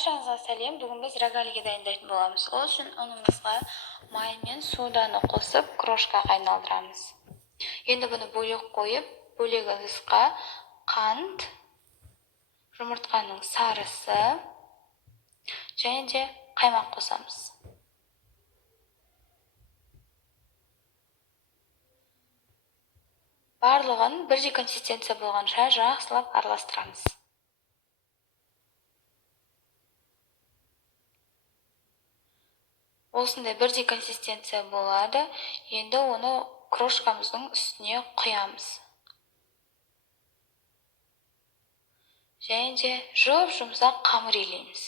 Баршаңызға сәлем. Бүгін біз рогалиге дайындайтын боламыз. Ол үшін ұнымызға май мен соданы қосып, крошкаға айналдырамыз. Енді бұны бөлек қойып, бөлек ыдысқа қант, жұмыртқаның сарысы және де қаймақ қосамыз. Барлығын бірдей консистенция болғанша жақсылап араластырамыз. Осындай бірдей консистенция болады. Енді оны крошкамыздың үстіне құямыз. Және де жұп-жұмсақ қамыр илейміз.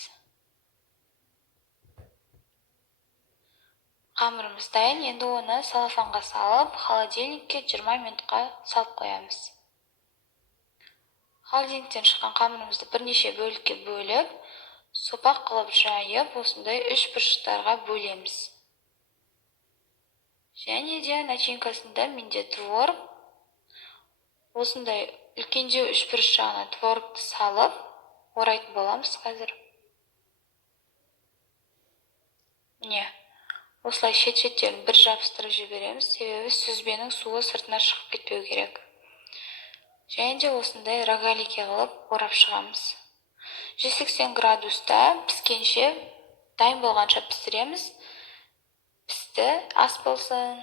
Қамырымыз дайын. Енді оны салафанға салып, холодильникке 20 минутқа салып қоямыз. Холодильниктен шыққан қамырымызды бірнеше бөлікке бөліп, сопақ қылып жайып, осындай үш бұрыштарға бөлеміз. Және де начинкасында менде творог. Осындай үлкендеу үш бұрыш жағына творогты салып, орайтын боламыз қазір. Міне, осылай шет-шеттерін бір жабыстырып жібереміз, себебі сүзбенің суы сыртына шығып кетпеу керек. Және де осындай рогалиге қылып орап шығамыз. 180 градуста піскенше, дайын болғанша пісіреміз. Пісті, ас болсын.